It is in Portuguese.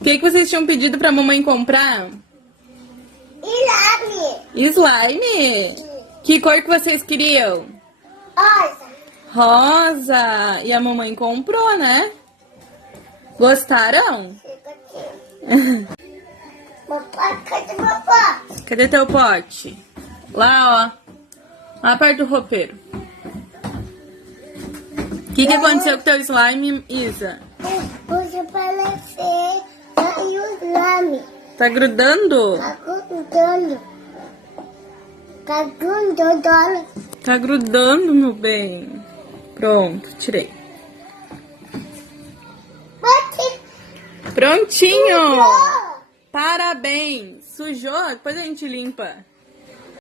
O que vocês tinham pedido pra mamãe comprar? Slime. Slime? Que cor que vocês queriam? Rosa. Rosa. E a mamãe comprou, né? Gostaram? Papai, cadê papai? Cadê teu pote? Lá, ó. Lá perto do roupeiro. O que aconteceu com teu slime, Isa? Você parecer aí o slime. Tá grudando? Tá grudando. Tá grudando. Tá grudando, meu bem. Pronto, tirei. Prontinho! Parabéns! Sujou? Depois a gente limpa.